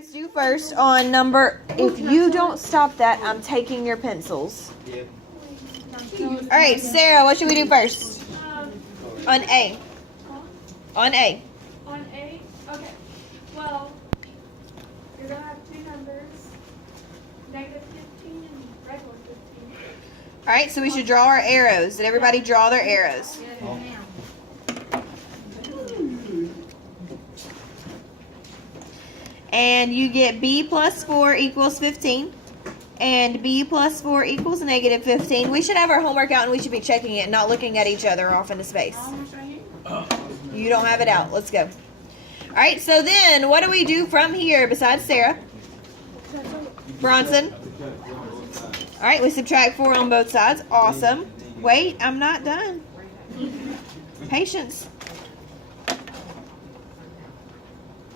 Guys, do first on number. If you don't stop that, I'm taking your pencils. Yeah. All right, Sarah, what should we do first? On A. On A. On A? Okay. Well, you're going to have two numbers, negative 15 and regular 15. All right, so we should draw our arrows. Did everybody draw their arrows? And you get B plus 4 equals 15. And B plus 4 equals negative 15. We should have our homework out and we should be checking it, not looking at each other off into space. You don't have it out. Let's go. All right, so then what do we do from here besides Sarah? Bronson. All right, we subtract 4 on both sides. Awesome. Wait, I'm not done. Patience.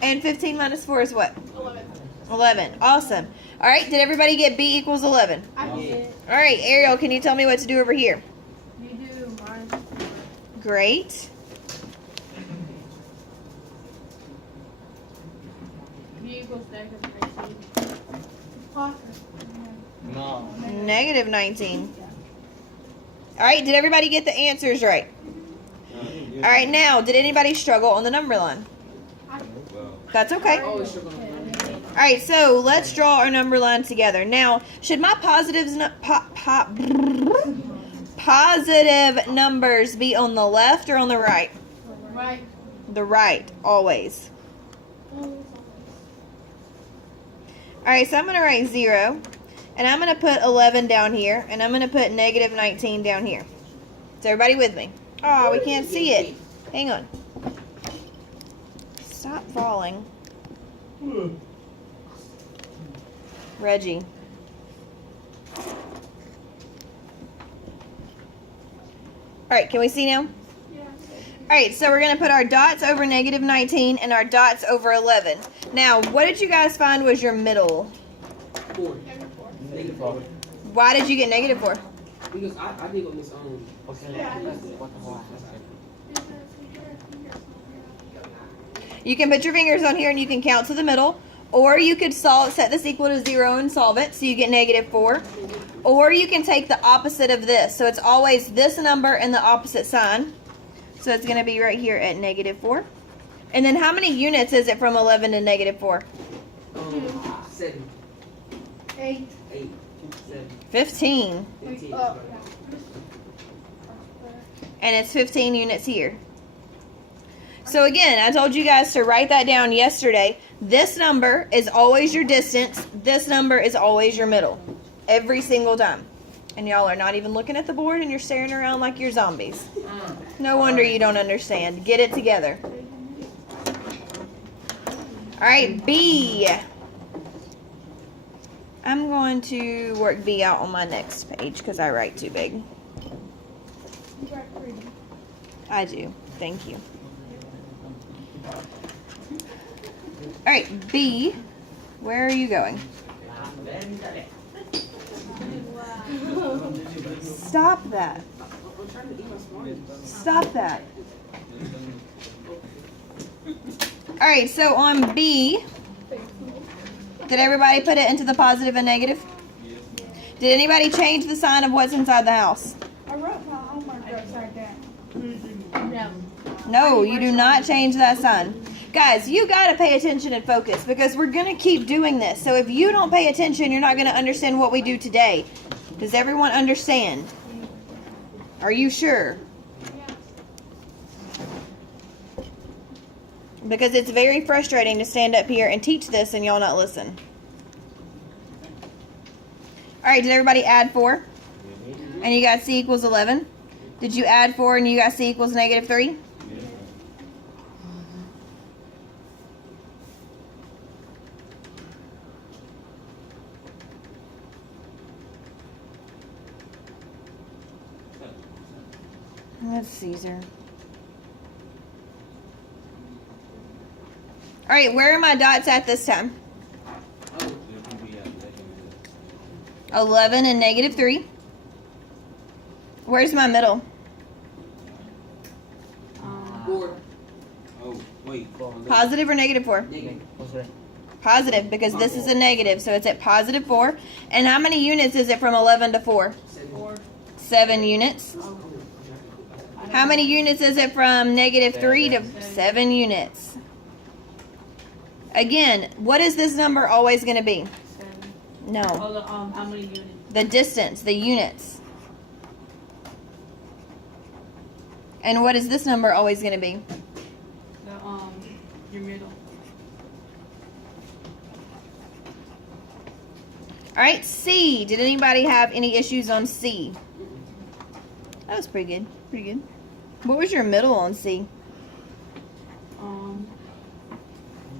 And 15 minus 4 is what? 11. Awesome. All right, did everybody get B equals 11? I did. All right, Ariel, can you tell me what to do over here? You do minus 4. Great. B equals negative 19. No. Negative 19. All right, did everybody get the answers right? All right, now, did anybody struggle on the number line? That's okay. All right, so let's draw our number line together. Now, should my positive numbers be on the left or on the right? Right. The right, always. All right, so I'm going to write 0, and I'm going to put 11 down here, and I'm going to put negative 19 down here. Is everybody with me? Oh, we can't see it. Hang on. Stop falling. Reggie. All right, can we see now? Yeah. All right, so we're going to put our dots over negative 19 and our dots over 11. Now, what did you guys find was your middle? 4. Negative 4. Negative 4. Why did you get negative 4? Because I did on this own. You can put your fingers on here and you can count to the middle. Or you could set this equal to 0 and solve it, so you get negative 4. Or you can take the opposite of this. So it's always this number and the opposite sign. So it's going to be right here at negative 4. And then how many units is it from 11 to negative 4? 7. 8. 8. 7. 15. 15. And it's 15 units here. So again, I told you guys to write that down yesterday. This number is always your distance. This number is always your middle. Every single time. And y'all are not even looking at the board and you're staring around like you're zombies. No wonder you don't understand. Get it together. Alright, B. I'm going to work B out on my next page because I write too big. I do. Thank you. Alright, B. Where are you going? Stop that. Stop that. Alright, so on B, did everybody put it into the positive and negative? Did anybody change the sign of what's inside the house? I wrote my homework upside down. No. No, you do not change that sign. Guys, you got to pay attention and focus because we're going to keep doing this. So if you don't pay attention, you're not going to understand what we do today. Does everyone understand? Are you sure? Because it's very frustrating to stand up here and teach this and y'all not listen. All right, did everybody add 4? And you got C equals 11? Did you add 4 and you got C equals negative 3? That's Caesar. All right, where are my dots at this time? 11 and negative 3. Where's my middle? 4. Oh, wait. Positive or negative 4? Negative. Positive, because this is a negative, so it's at positive 4. And how many units is it from 11 to 4? 7 units. How many units is it from negative 3 to 7 units? Again, what is this number always going to be? 7. No. Oh, how many units? The distance, the units. And what is this number always going to be? Your middle. All right, C. Did anybody have any issues on C? That was pretty good. Pretty good. What was your middle on C? Hold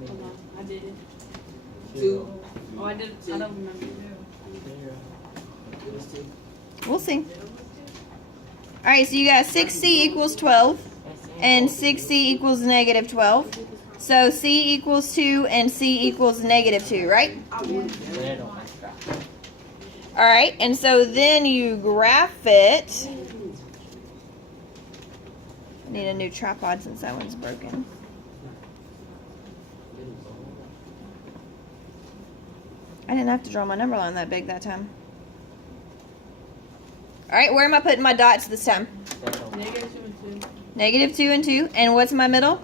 on, I did it. 2. Oh, I did. I don't remember. It was 2. We'll see. All right, so you got 6C equals 12, and 6C equals negative 12. So C equals 2, and C equals negative 2, right? All right, and so then you graph it. I need a new tripod since that one's broken. I didn't have to draw my number line that big that time. All right, where am I putting my dots this time? Negative 2 and 2. Negative 2 and 2. And what's my middle?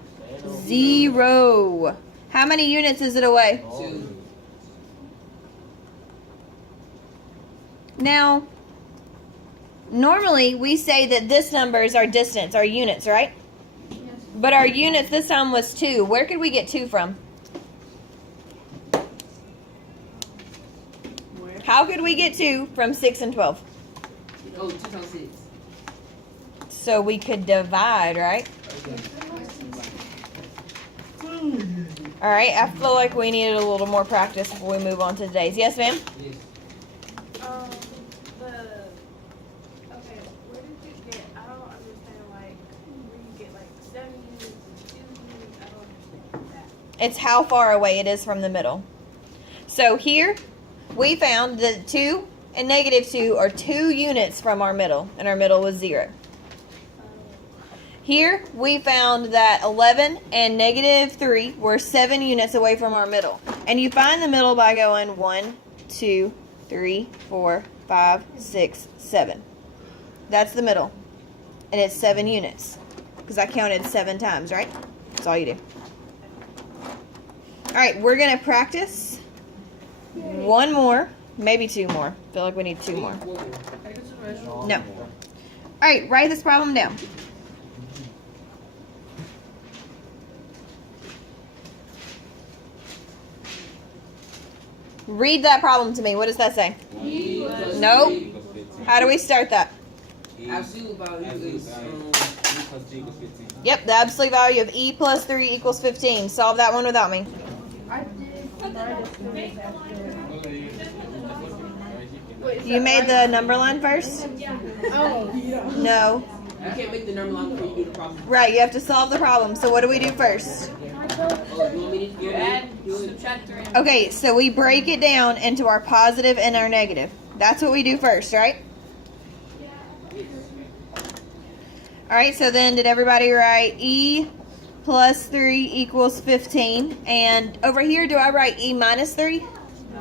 0. How many units is it away? 2. Now, normally we say that this number is our distance, our units, right? Yes. But our units this time was 2. Where could we get 2 from? Where? How could we get 2 from 6 and 12? Oh, 2 times 6. So we could divide, right? All right, I feel like we needed a little more practice before we move on to today's. Yes, ma'am? Yes. Okay, where did you get, I don't understand, like, where you get, like, 7 units and 2 units, I don't understand that. It's how far away it is from the middle. So here, we found that 2 and negative 2 are 2 units from our middle, and our middle was 0. Here, we found that 11 and negative 3 were 7 units away from our middle. And you find the middle by going 1, 2, 3, 4, 5, 6, 7. That's the middle. And it's 7 units. Because I counted 7 times, right? That's all you do. Alright, we're going to practice one more, maybe 2 more. I feel like we need 2 more. Take it to the restroom. No. Alright, write this problem down. Read that problem to me. What does that say? Nope. How do we start that? Absolute value is Yep, the absolute value of E plus 3 equals 15. Solve that one without me. I did minus 3. You made the number line first? Oh. No. you can't make the number line before you do the problem. Right, you have to solve the problem. So what do we do first? Oh, you want me to You add, subtract 3. Okay, so we break it down into our positive and our negative. That's what we do first, right? Alright, so then did everybody write E plus 3 equals 15? And over here, do I write E minus 3?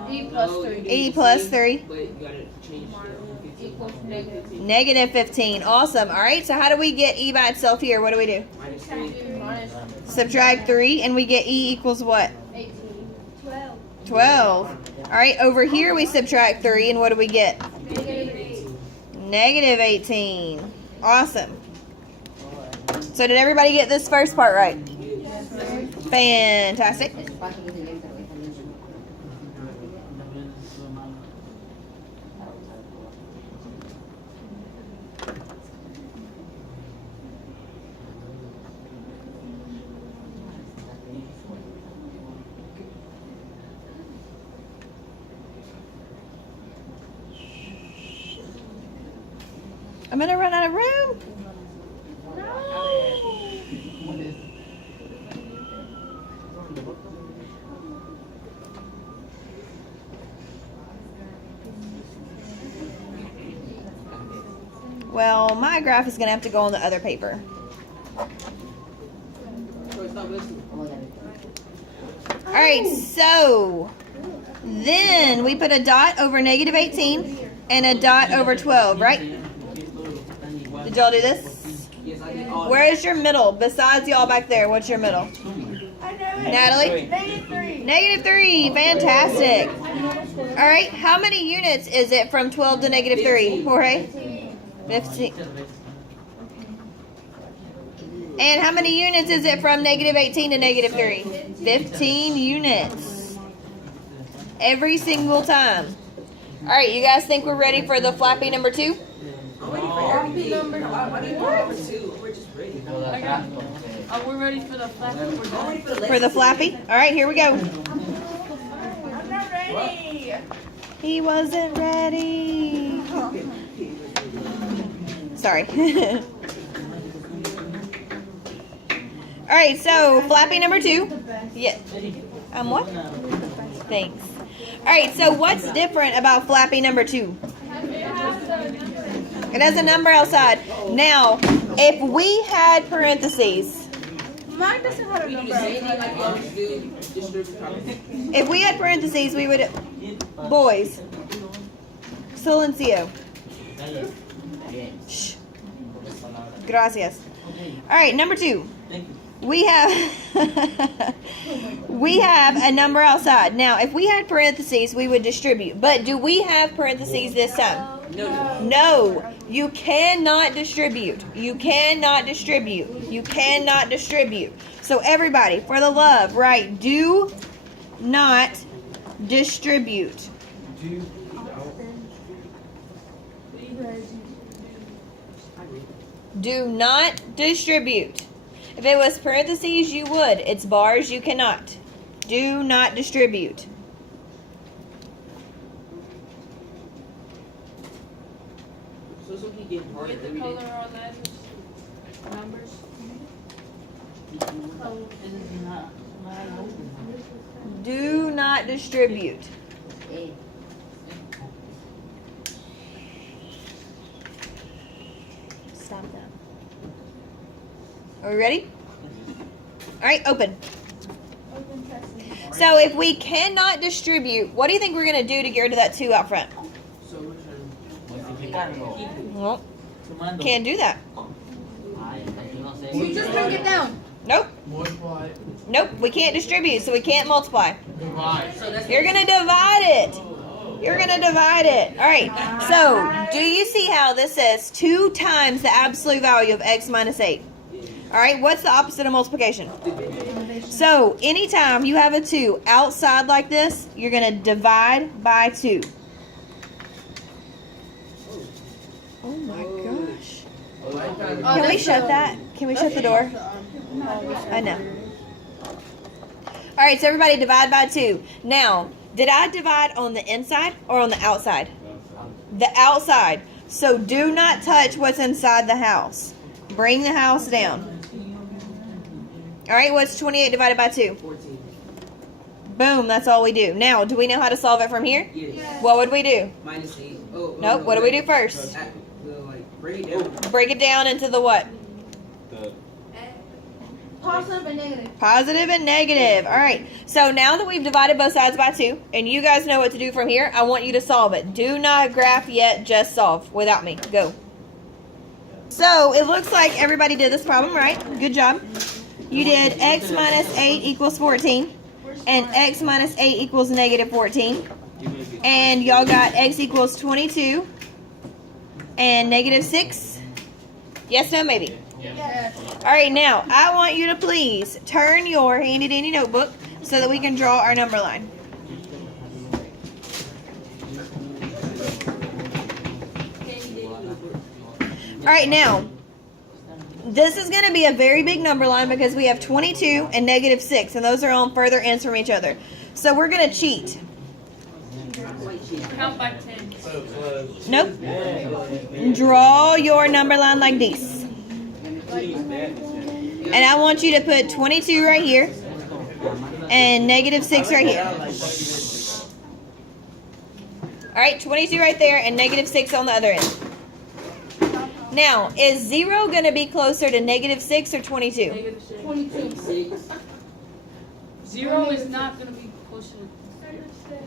E plus No, 3. you did E the plus same, 3. But you gotta change the Equals negative. Negative 15. Awesome. Alright, so how do we get E by itself here? What do we do? minus 3. Minus Subtract 3, and we get E equals what? 18. 12. 12. Alright, over here we subtract 3, and what do we get? Negative 8. Negative 18. Awesome. So did everybody get this first part right? Fantastic. I'm gonna run out of room. Well, my graph is gonna have to go on the other paper. So stop listening. All right, so then we put a dot over negative 18 and a dot over 12, right? Did y'all do this? Yes, I did all Where is your middle? Besides y'all back there, what's your middle? I know it. Natalie? -3. Negative 3. Fantastic. All right, how many units is it from 12 to negative 3, Jorge? 15. And how many units is it from negative 18 to negative 3? 15 units. Every single time. All right, you guys think we're ready for the flappy number 2? I'm ready for every number. I need number 2. We're just ready. I got. Are we ready for the flappy? We're I'm ready done. for the For the flappy? All right, here we go. I'm not ready. He wasn't ready. Sorry. All right, so flappy number 2. Yeah. What? Thanks. All right, so what's different about flappy number 2? It has a number outside. Now, if we had parentheses, Mine doesn't have a We do number. the same thing like we always do. Distribute property. if we had parentheses, we would, boys, silencio. Shh. Gracias. All right, number 2. We have we have a number outside. Now, if we had parentheses, we would distribute. But do we have parentheses this time? No. No. You cannot distribute. You cannot distribute. You cannot distribute. So everybody, for the love, right? Do not distribute. Do not distribute. If it was parentheses, you would. It's bars, you cannot. Do not distribute. So some keep getting harder Get the every day. color on that. Numbers. Do not distribute. Stop that. Are we ready? All right, open. So if we cannot distribute, what do you think we're going to do to get rid of that 2 out front? So we're trying to keep it. Well, can't do that. You just bring it down. Nope. Nope, we can't distribute, so we can't multiply. So that's You're going to divide it. You're going to divide it. All right, so do you see how this says 2 times the absolute value of x minus 8? All right, what's the opposite of multiplication? So anytime you have a 2 outside like this, you're going to divide by 2. Oh my gosh. Can we shut that? Can we shut the door? I know. All right, so everybody divide by 2. Now, did I divide on the inside or on the outside? The outside. So do not touch what's inside the house. Bring the house down. All right, what's 28 divided by 2? 14. Boom, that's all we do. Now, do we know how to solve it from here? Yes. What would we do? Minus 8. Oh. Nope, what do we do first? We'll like break it down. Break it down into the what? Positive and negative. Positive and negative. All right. So now that we've divided both sides by 2, and you guys know what to do from here, I want you to solve it. Do not graph yet, just solve without me. Go. So it looks like everybody did this problem right. Good job. You did x minus 8 equals 14, and x minus 8 equals negative 14. And y'all got x equals 22 and negative 6. Yes, no, maybe. Yes. All right, now I want you to please turn your handy dandy notebook so that we can draw our number line. All right, now this is going to be a very big number line because we have 22 and negative 6, and those are on further ends from each other. So we're going to cheat. Count by 10. Nope. Draw your number line like this. And I want you to put 22 right here and negative 6 right here. All right, 22 right there and negative 6 on the other end. Now, is 0 going to be closer to negative 6 or 22? Negative 6. 22. 6. 0 is not gonna be close to.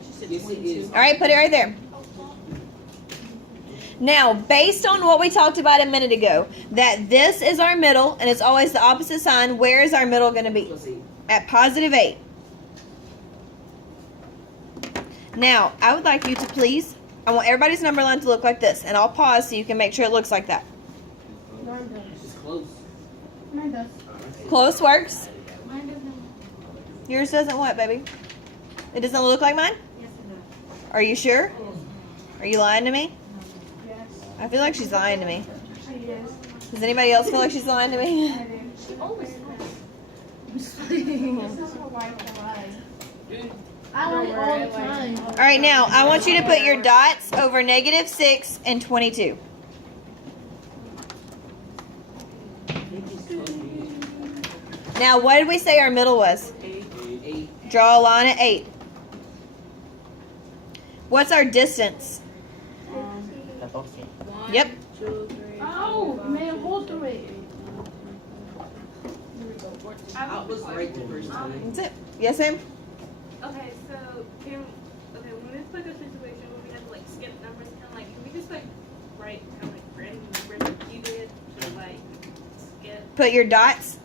She said Yes, it 22. is. All right, put it right there. Now, based on what we talked about a minute ago, that this is our middle and it's always the opposite sign, where is our middle going to be? Plus 8. At positive 8. Now, I would like you to please, I want everybody's number line to look like this, and I'll pause so you can make sure it looks like that. It's close. Close works. Yours doesn't what, baby? It doesn't look like mine? Are you sure? Are you lying to me? I feel like she's lying to me. Does anybody else feel like she's lying to me? I lie all the time. All right, now I want you to put your dots over -6 and 22. Now, what did we say our middle was? 8. Draw a line at 8. What's our distance? 1, Yep. 2, 3, Oh, man, hold through it. I was right the first time. That's it. Yes, ma'am? Okay, so when it's like a situation where we have to like skip numbers, kind of like, can we just like write kind of like random numbers like you did, so like skip? Put your dots,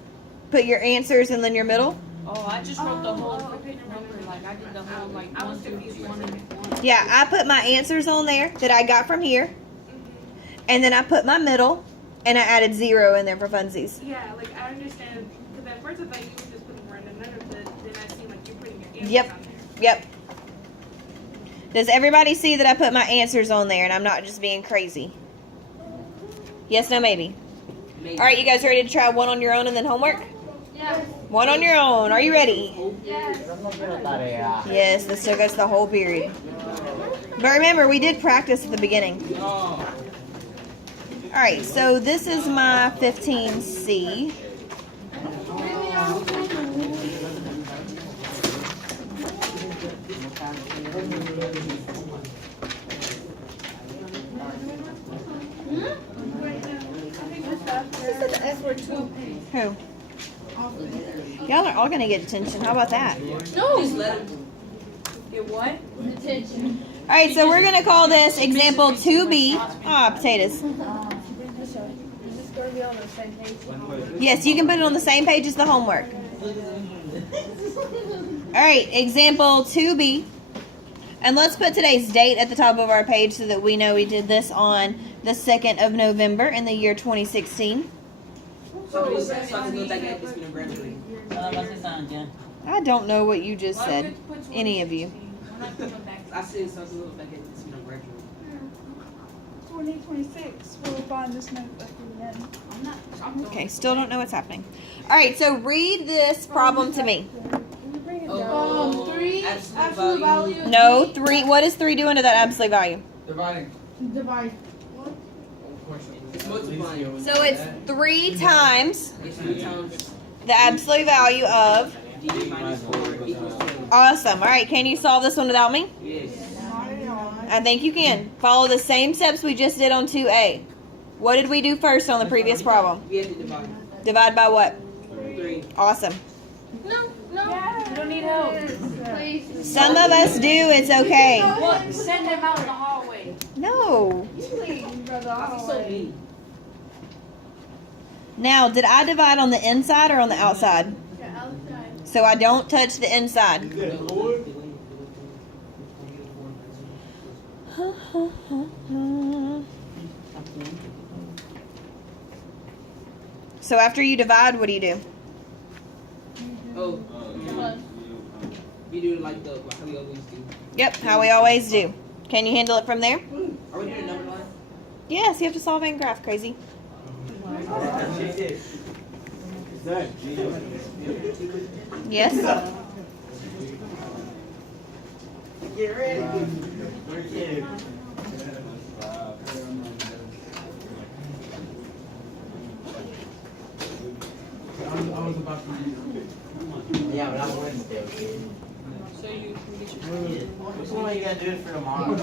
put your answers, and then your middle. Oh, I just wrote the whole okay, number. Like I did the whole like I 1 was through confused. 1 and 1. Yeah, I put my answers on there that I got from here, and then I put my middle, and I added 0 in there for funsies. Yeah, like I understand, because at first I thought you were just putting random numbers, but then I see like you're putting your answers Yep. on there. Yep. Does everybody see that I put my answers on there and I'm not just being crazy? Yes, no, maybe. Maybe. All right, you guys ready to try one on your own and then homework? Yeah. One on your own. Are you ready? Yes. Yes, this took us the whole period. But remember, we did practice at the beginning. Oh. All right, so this is my 15C. Who? Y'all are all gonna get detention. How about that? Just let him. Get what? Detention. All right, so we're gonna call this example 2B. Ah, potatoes. Is this going to be on the same page? Yes, you can put it on the same page as the homework. All right, example 2B. And let's put today's date at the top of our page so that we know we did this on the 2nd of November in the year 2016. So I can look back at this when I'm graduating. I don't know what you just Why said. would we put Any of you. 2016? We're not coming back. I said so I can look back at this when I'm graduating. 2026, we'll find this note at the end. I'm not. I'm Okay, still don't know what's happening. All right, so read this problem to me. Oh, 3 absolute absolute value. value. No, 3. What is 3 doing to that absolute value? Dividing. Divide. It's multiplying. So it's 3 times It's 3 times the absolute value of. d minus 4 equals 20. Awesome. All right, can you solve this one without me? Yes. I think you can. Follow the same steps we just did on 2A. What did we do first on the previous problem? We have to divide. Divide by what? 3. Awesome. No. You don't need help. Please. Some of us do. It's okay. What? Send him out in the hallway. No. That's so mean. Now, did I divide on the inside or on the outside? The outside. So I don't touch the inside. So after you divide, what do you do? Oh, you do it like how we always do. Yep, how we always do. Can you handle it from there? Are we doing number line? Yes, you have to solve and graph, crazy. Yes? Get ready. I was about to. Yeah, but I wouldn't still. So you can get your. Which one are you gonna do it for tomorrow?